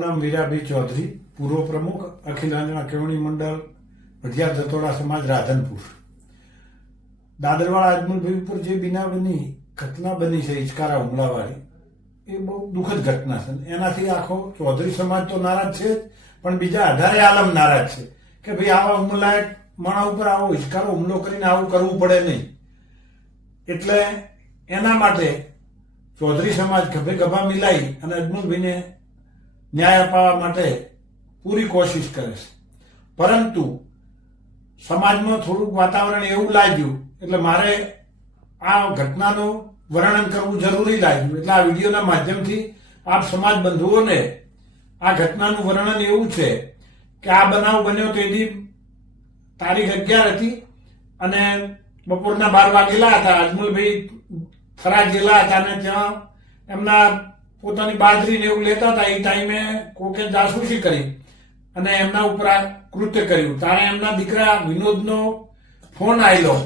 નામ વીરાભાઈ ચૌધરી, પૂર્વ પ્રમુખ અખિલ આંજણા કેળવણી મંડળ ભટિયાર જતોડા સમાજ રાધનપુર. દાદરવાળા અજમલભાઈ ઉપર જે બની ઘટના બની છે હિચકારા હુમલાવાળી, એ બહુ દુઃખદ ઘટના છે. એનાથી આખો ચૌધરી સમાજ તો નારાજ છે જ, પણ બીજા 18 આલમ નારાજ છે કે ભાઈ આવા હુમલાયક માણસ ઉપર આવો હિચકારો હુમલો કરીને આવું કરવું પડે નહીં. એટલે એના માટે ચૌધરી સમાજ ગભે ગભા મિલાઈ અને અજમલભાઈને ન્યાય અપાવવા માટે પૂરી કોશિશ કરે છે. પરંતુ સમાજમાં થોડુંક વાતાવરણ એવું લાગ્યું એટલે મારે આ ઘટનાનું વર્ણન કરવું જરૂરી લાગ્યું. એટલે આ વિડીયોના માધ્યમથી આપ સમાજ બંધુઓને આ ઘટનાનું વર્ણન એવું છે કે આ બનાવ બન્યો તેથી તારીખ 11 હતી અને બપોરના 12 વાગેલા હતા. અજમલભાઈ થરાદ ગયેલા હતા અને ત્યાં એમના પોતાની બાજરીને એવું લેતા હતા. એ ટાઈમે કોકે જાસૂસી કરી અને એમના ઉપર આ કૃત્ય કર્યું. તારે એમના દીકરા વિનોદનો ફોન આવેલો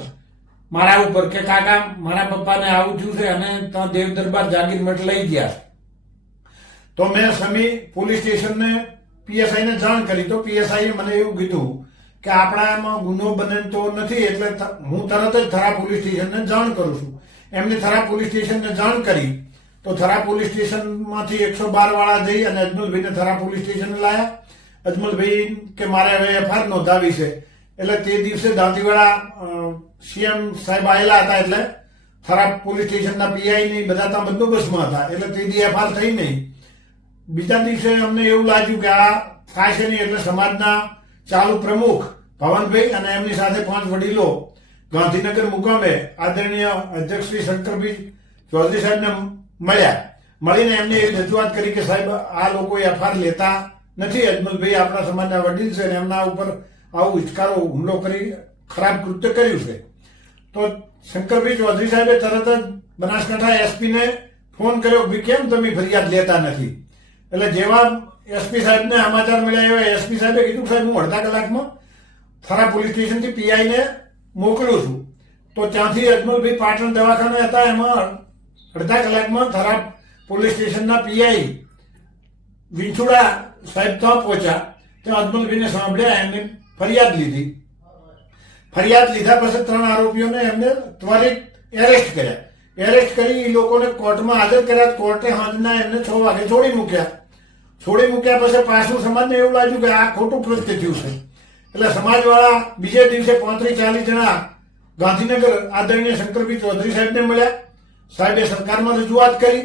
મારા ઉપર કે કાકા મારા પપ્પાને આવું થયું છે અને ત્યાં દેવ દરબાર જાગીર મઠ લઈ ગયા. તો મેં સમી પોલીસ સ્ટેશનને પીએસઆઈને જાણ કરી. તો પીએસઆઈએ મને એવું કીધું કે આપણામાં ગુનો બને તો નથી, એટલે હું તરત જ થરા પોલીસ સ્ટેશનને જાણ કરું છું. એમને થરા પોલીસ સ્ટેશનને જાણ કરી તો થરા પોલીસ સ્ટેશનમાંથી 112 વાળા જઈ અને અજમલભાઈને થરા પોલીસ સ્ટેશને લાયા. અજમલભાઈ કે મારે હવે એફઆઈઆર નોંધાવી છે. એટલે તે દિવસે દાંતીવાડા સીએમ સાહેબ આવેલા હતા, એટલે થરા પોલીસ સ્ટેશનના પીઆઈ ની બધા ત્યાં બંદોબસ્તમાં હતા, એટલે તે દી એફઆઈઆર થઈ નહીં. બીજા દિવસે અમને એવું લાગ્યું કે આ થાય છે નહીં, એટલે સમાજના ચાલુ પ્રમુખ ભવનભાઈ અને એમની સાથે 5 વડીલો ગાંધીનગર મુકામે આદરણીય અધ્યક્ષ શ્રી શંકરભાઈ ચૌધરી સાહેબને મળ્યા. મળીને એમને એવી રજૂઆત કરી કે સાહેબ આ લોકો એફઆઈઆર લેતા નથી. અજમલભાઈ આપણા સમાજના વડીલ છે અને એમના ઉપર આવું હિચકારો હુમલો કરી ખરાબ કૃત્ય કર્યું છે. તો શંકરભાઈ ચૌધરી સાહેબે તરત જ બનાસકાંઠા એસપીને ફોન કર્યો કે કેમ તમે ફરિયાદ લેતા નથી. એટલે જેવા એસપી સાહેબને સમાચાર મળ્યા એવા એસપી સાહેબે કીધું સાહેબ હું અડધા કલાકમાં થરા પોલીસ સ્ટેશનથી પીઆઈને મોકલું છું. તો ત્યાંથી અજમલભાઈ પાટણ દવાખાને હતા, એમાં અડધા કલાકમાં થરા પોલીસ સ્ટેશનના પીઆઈ વિંછુડા સાહેબ ત્યાં પહોંચ્યા. ત્યાં અજમલભાઈને સાંભળ્યા, એમને ફરિયાદ લીધી. ફરિયાદ લીધા પછી 3 આરોપીઓને એમને ત્વરિત એરેસ્ટ કર્યા. એરેસ્ટ કરી એ લોકોને કોર્ટમાં હાજર કર્યા. કોર્ટે સાંજના એમને 6 વાગે છોડી મૂક્યા. છોડી મૂક્યા પછી પાછું સમાજને એવું લાગ્યું કે આ ખોટું કૃત્ય થયું છે. એટલે સમાજવાળા બીજે દિવસે 35-40 જણા ગાંધીનગર આદરણીય શંકરભાઈ ચૌધરી સાહેબને મળ્યા. સાહેબે સરકારમાં રજૂઆત કરી.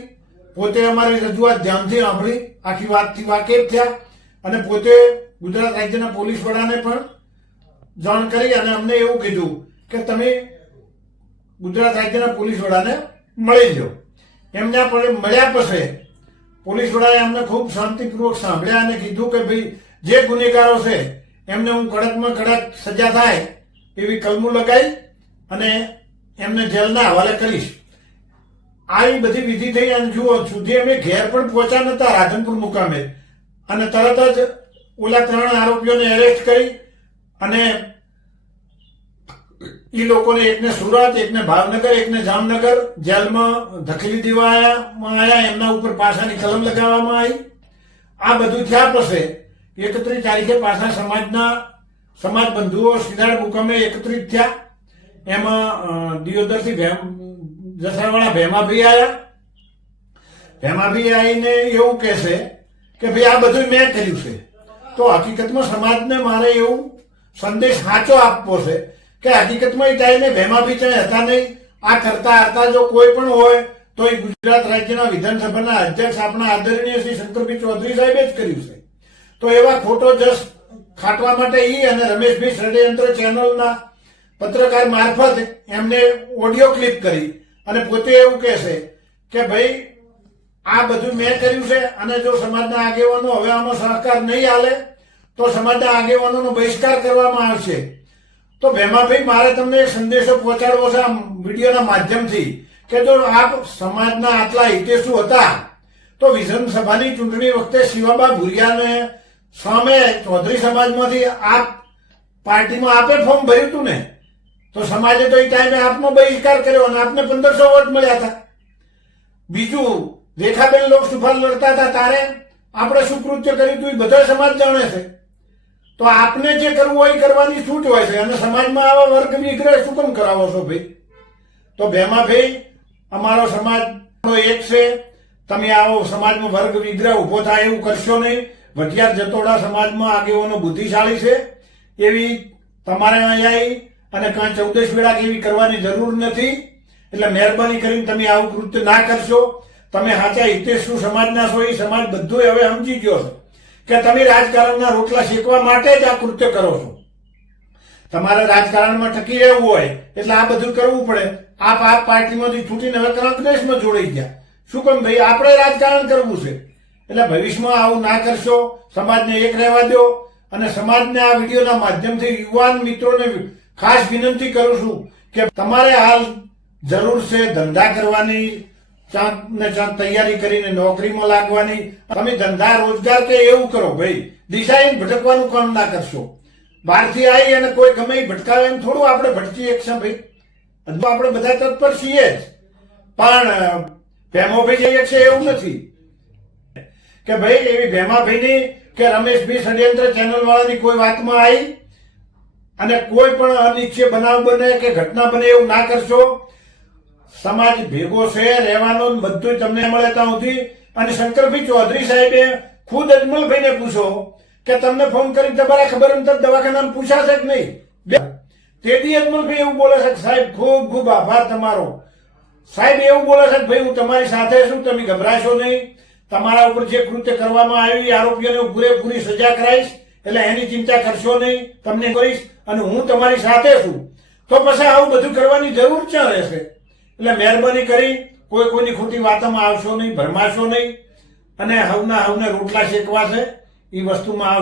પોતે અમારી રજૂઆત ધ્યાનથી સાંભળી, આખી વાતથી વાકેફ થયા અને પોતે ગુજરાત રાજ્યના પોલીસ વડાને પણ જાણ કરી અને અમને એવું કીધું કે તમે ગુજરાત રાજ્યના પોલીસ વડાને મળી લો. એમને મળ્યા પછી પોલીસ વડાએ અમને ખૂબ શાંતિપૂર્વક સાંભળ્યા અને કીધું કે ભાઈ જે ગુનેગારો છે એમને હું કડકમાં કડક સજા થાય એવી કલમો લગાવી અને એમને જેલના હવાલે કરીશ. આવી બધી વિધિ થઈ અને જુઓ સુધી અમે ઘેર પણ પહોંચ્યા નતા રાધનપુર મુકામે અને તરત જ ઓલા 3 આરોપીઓને એરેસ્ટ કરી અને એ લોકોને એકને સુરત, એકને ભાવનગર, એકને જામનગર જેલમાં ધકેલી દેવામાં આવ્યા. એમના ઉપર પાસાની કલમ લગાવવામાં આવી. આ બધું થયા પછી 31 તારીખે પાછા સમાજ બંધુઓ સિનાડ મુકામે એકત્રિત થયા. એમાં દિયોદરથી જસાવાળા ભેમાભાઈ આવ્યા. ભેમાભાઈ આવીને એવું કહેશે કે ભાઈ આ બધું મેં કર્યું છે. તો હકીકતમાં સમાજને મારે એવું સંદેશ સાચો આપવો છે કે હકીકતમાં એ ટાઈમે ભેમાભાઈ ત્યાં હતા નહીં. આ કરતા હતા જો કોઈ પણ હોય તો એ ગુજરાત રાજ્યના વિધાનસભાના અધ્યક્ષ આપણા આદરણીય શ્રી શંકરભાઈ ચૌધરી સાહેબે જ કર્યું છે. તો એવા ખોટો જસ ખાટવા માટે એ અને રમેશભાઈ ષડયંત્ર ચેનલના પત્રકાર મારફત એમને ઓડિયો ક્લિપ કરી અને પોતે એવું કહેશે કે ભાઈ આ બધું મેં કર્યું છે અને જો સમાજના આગેવાનો હવે આમાં સહકાર નહીં આલે તો સમાજના આગેવાનોનો બહિષ્કાર કરવામાં આવશે. તો ભેમાભાઈ મારે તમને એક સંદેશો પહોંચાડવો છે આ વિડીયોના માધ્યમથી કે જો આપ સમાજના આટલા હિતેશુ હતા તો વિધાનસભાની ચૂંટણી વખતે શિવાબા ભુરિયાને સામે ચૌધરી સમાજમાંથી આપ પાર્ટીમાં આપે ફોર્મ ભર્યું હતું ને, તો સમાજે તો એ ટાઈમે આપનો બહિષ્કાર કર્યો અને આપને 1500 વોટ મળ્યા હતા. બીજું રેખાબેન લોકસભા લડતા હતા તારે આપણે શું કૃત્ય કર્યું હતું એ બધા સમાજ જાણે છે. તો આપને જે કરવું હોય એ કરવાની છૂટ હોય છે, અને સમાજમાં આવા વર્ગ વિગ્રહ શું કેમ કરાવો છો ભાઈ? તો ભેમાભાઈ, અમારો સમાજ એક છે, તમે આવો સમાજમાં વર્ગ વિગ્રહ ઉભો થાય એવું કરશો નહીં. વઢિયાર જતોડા સમાજમાં આગેવાનો બુદ્ધિશાળી છે, એવી તમારે અહીંયા અને કાંઈ 14 વેળા એવી કરવાની જરૂર નથી. એટલે મહેરબાની કરીને તમે આવું કૃત્ય ના કરશો. તમે સાચા હિતેશુ સમાજના છો, એ સમાજ બધું હવે સમજી ગયો છે કે તમે રાજકારણના રોટલા શેકવા માટે જ આ કૃત્ય કરો છો. તમારે રાજકારણમાં ટકી રહેવું હોય એટલે આ બધું કરવું પડે. આપ પાર્ટીમાંથી છૂટીને હવે કોંગ્રેસમાં જોડાઈ ગયા. શું કેમ ભાઈ? આપણે રાજકારણ કરવું છે. એટલે ભવિષ્યમાં આવું ના કરશો. સમાજને એક રહેવા દો. અને સમાજને આ વિડીયોના માધ્યમથી યુવાન મિત્રોને ખાસ વિનંતી કરું છું કે તમારે હાલ જરૂર છે ધંધા કરવાની, ચાંદ ને ચાંદ તૈયારી કરીને નોકરીમાં લાગવાની. તમે ધંધા રોજગાર કે એવું કરો ભાઈ, દિશાહીન ભટકવાનું કામ ના કરશો. બહારથી આવી અને કોઈ ગમે એ ભટકાવે એમ થોડું આપણે ભટકી શકશે ભાઈ. આપણે બધા તત્પર છીએ જ, પણ ભેમાભાઈ જઈ શકશે એવું નથી કે ભાઈ એવી ભેમાભાઈની કે રમેશભાઈ ષડયંત્ર ચેનલ વાળાની કોઈ વાતમાં આવી અને કોઈ પણ અનિચ્છનીય બનાવ બને કે ઘટના બને એવું ના કરશો. સમાજ ભેગો છે, રહેવાનો બધું તમને મળે ત્યાં સુધી. અને શંકરભાઈ ચૌધરી સાહેબે ખુદ અજમલભાઈને પૂછો કે તમને ફોન કરી તમારા ખબર અંતર દવાખાનામાં પૂછાશે કે નહીં? તેથી અજમલભાઈ એવું બોલે છે કે સાહેબ ખૂબ ખૂબ આભાર તમારો. સાહેબ એવું બોલે છે કે ભાઈ હું તમારી સાથે છું, તમે ગભરાશો નહીં. તમારા ઉપર જે કૃત્ય કરવામાં આવ્યું એ આરોપીઓને પૂરેપૂરી સજા કરાઈશ, એટલે એની ચિંતા કરશો નહીં. તમને કરીશ અને હું તમારી સાથે છું. તો પછી આવું બધું કરવાની જરૂર ક્યાં રહેશે? એટલે મહેરબાની કરી કોઈની ખોટી વાતોમાં આવશો નહીં, ભરમાશો નહીં. અને હવને રોટલા શેકવા છે એ વસ્તુમાં આવશો